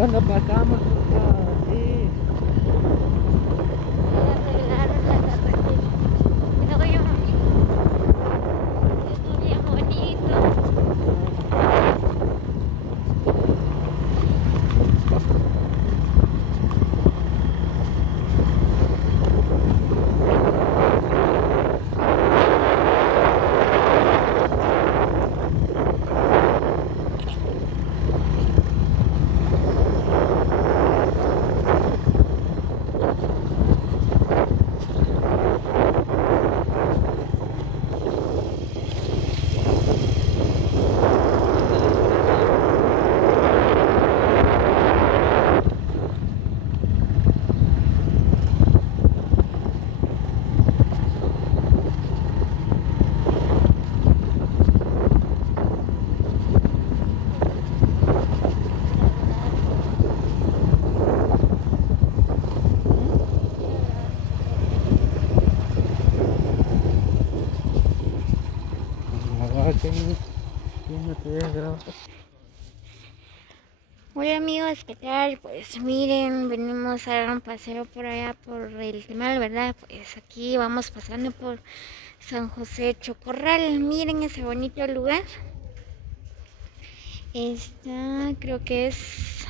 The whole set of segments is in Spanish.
Cuando pasamos, sí. Arreglaron la carretera. Pero oye, mami, es bien bonito. Hola amigos, ¿qué tal? Pues miren, venimos a dar un paseo por allá por el Timal, ¿verdad? Pues aquí vamos pasando por San José Chocorral. Miren ese bonito lugar. Esta creo que es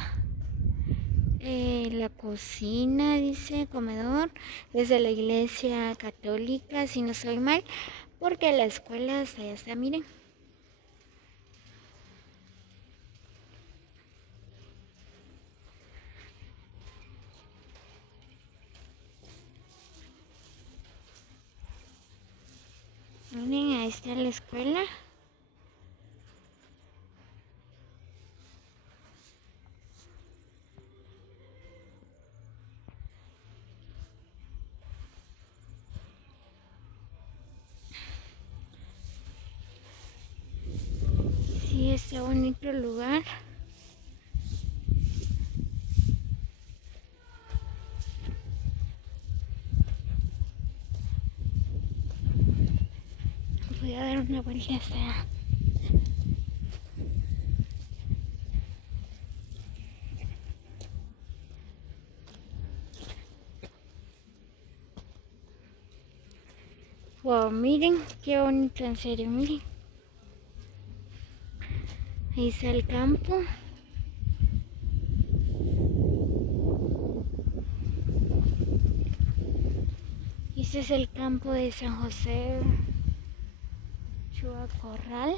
la cocina, dice, comedor, desde la iglesia católica, si no soy mal, porque la escuela hasta allá está, miren. Miren, ahí está la escuela. Sí, está bonito el lugar. Voy a dar una vuelta hasta allá. Wow, miren, qué bonito, en serio, miren. Ahí está el campo. Este es el campo de San José Chocorral.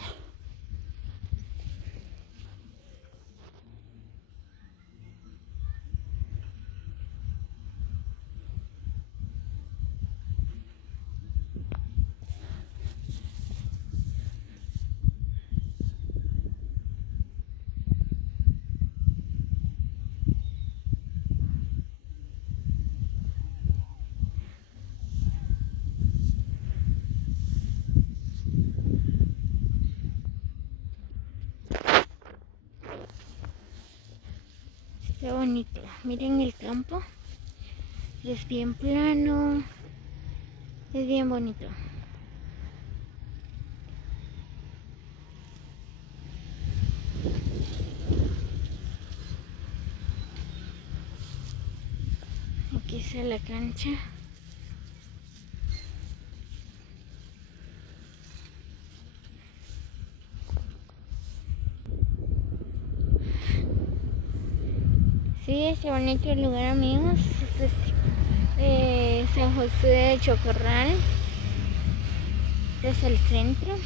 Está bonito, miren el campo, es bien plano, es bien bonito. Aquí está la cancha. Sí, está bonito el lugar, amigos. Este es San José de Chocorral. Este es el centro.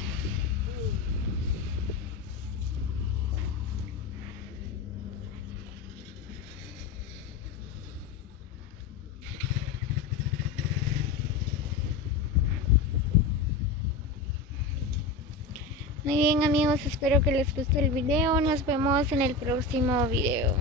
Muy bien amigos, espero que les guste el video. Nos vemos en el próximo video.